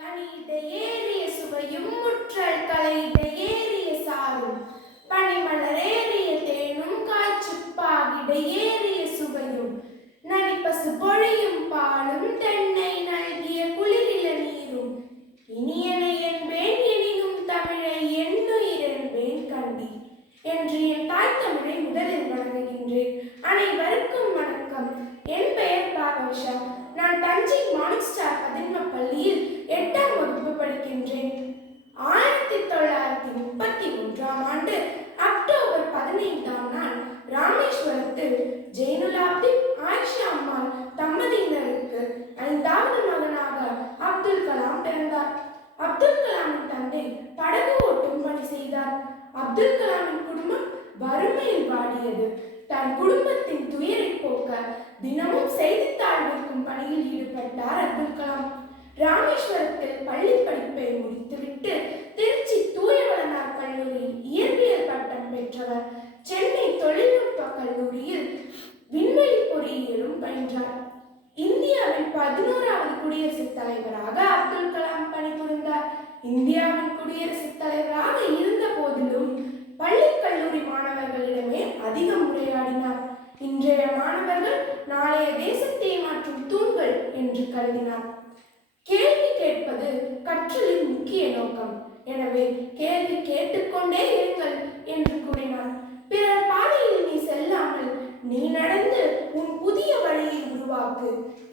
கனியிட்ட ஏறிய சுவையும் முற்றல் கலையிட்ட ஏறிய சாரும். பனிமலர் ஏறிய தேனும் காய்ச்சுப்பாகிட ஏறிய சுவையும். நனிப்பசு பொழியும் பாலும் தென்னை நல்கிய குளிரில நீரும். இனியனை என்பேன் எனினும் தமிழை எண்ணுயிர் என்பேன் கண்டி. என்று என் தாய் தமிழை முதலில் வணங்குகின்றேன். அனைவருக்கும் வணக்கம். என் பெயர் பாகவஷா நான் தஞ்சை மார்னிங் ஸ்டார் பதின்ம பள்ளியில் வகுப்பு படிக்கின்றேன் ஆயிரத்தி தொள்ளாயிரத்தி முப்பத்தி ஒன்றாம் ஆண்டு அக்டோபர் பதினைந்தாம் நாள் ராமேஸ்வரத்தில் ஜெயினுலாப்தீன் ஆயிஷா அம்மாள் தம்பதியினருக்கு ஐந்தாவது மகனாக அப்துல் கலாம் பிறந்தார். அப்துல் கலாமின் தந்தை படகு ஓட்டும் பணி செய்தார். அப்துல் கலாமின் குடும்பம் வறுமையில் வாடியது. தன் குடும்பத்தின் துயரை போக்க தினமும் செய்தித்தாள் விற்கும் பணியில் ஈடுபட்டார். ராமேஸ்வரத்தில் பள்ளி படிப்பை முடித்துவிட்டு திருச்சி தூயவளனார் கல்லூரியில் இயற்பியல் பட்டம் பெற்றவர் சென்னை தொழில்நுட்ப கல்லூரியில் விண்வெளி பொறியியலும் பயின்றார். இந்தியாவின் பதினோராவது குடியரசுத் தலைவராக அப்துல் கலாம் பணிபுரிந்தார். இந்தியாவின் குடியரசுத் தலைவராக இருந்த போதிலும் பள்ளி கல்லூரி மாணவர்களிடமே அதிகம் உரையாடினார். இன்றைய மாணவர்கள் நாளைய தேசத்தை மாற்றும் தூண்கள் என்று கருதினார். கேள்வி முக்கிய நோக்கம். எனவே கேள்வி கேட்டுக்கொண்டே இருங்கள் என்று கூறினார். பிறர் பாதையில் நீ செல்லாமல் நீ நடந்து உன் புதிய வழியை உருவாக்கு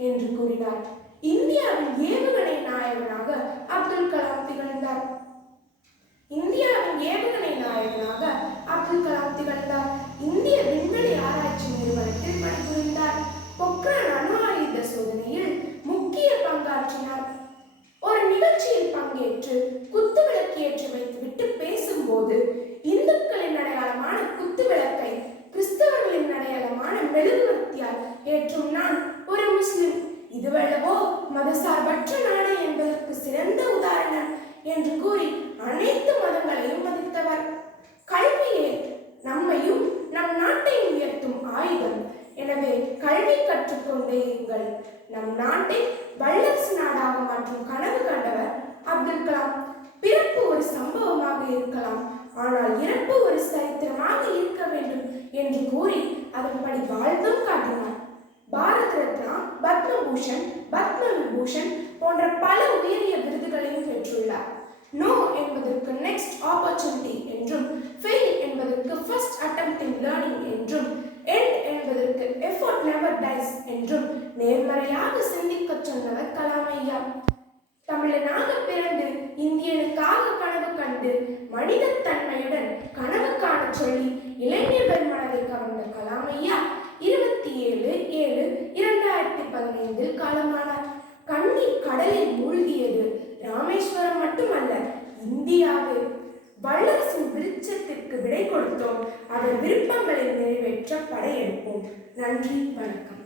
என்று கூறினார். இந்தியாவின் ஏவுகணை நாயகனாக அப்துல் கலாம் திகழ்ந்தார். இந்தியாவின் ஏவுகணை நாயகன் விளக்கு ஏற்றி வைத்துவிட்டு பேசும்போது இந்துக்களின் அடையாளமான குத்து விளக்கை கிறிஸ்தவர்களின் அடையாளமான மெழுகுவர்த்தியால் ஏற்றும் நான் ஒரு முஸ்லிம். இதுவல்லவோ மதசார்பற்ற நாடு என்பதற்கு சிறந்த உதாரணம் என்று கூறி அனைத்து மதங்களையும் மதித்தவர். கல்வியே நம்மையும் நம் நாட்டை உயர்த்தும் ஆயுதம். எனவே கல்வி கற்றுக்கொண்டே நம் நாட்டை வல்லரசு நாடாக மாற்றும் கனவு கண்டவர் அப்துல் கலாம் பிறப்பு ஒரு சம்பவமாக இருக்கலாம். ஆனால் இறப்பு ஒரு சரித்திரமாக இருக்க வேண்டும் என்று கூறி அதன்படி வாழ்ந்தும் காட்டினார். பாரத ரத்னா பத்மபூஷன் பத்ம விபூஷன் போன்ற பல உயரிய விருதுகளையும் பெற்றுள்ளார். நோ என்பதற்கு நெக்ஸ்ட் ஆப்பர்ச்சுனிட்டி என்றும் ஃபெயில் என்பதற்கு ஃபர்ஸ்ட் அட்டெம்ப்ட் இன் லேர்னிங் என்றும் எண்ட் என்பதற்கு எஃபோர்ட் நெவர் டைஸ் என்றும் நேர்மறையாக சிந்திக்கச் சொன்னவர் கலாம் ஐயா தமிழனாக பிறந்த காலமானார் கண்ணீர் கடலில் மூழ்கியது. ராமேஸ்வரம் மட்டுமல்ல இந்தியாவே வல்லரசின் விருட்சத்திற்கு விடை கொடுத்தோம். அவர் விருப்பங்களை நிறைவேற்ற படையெடுப்போம். நன்றி வணக்கம்.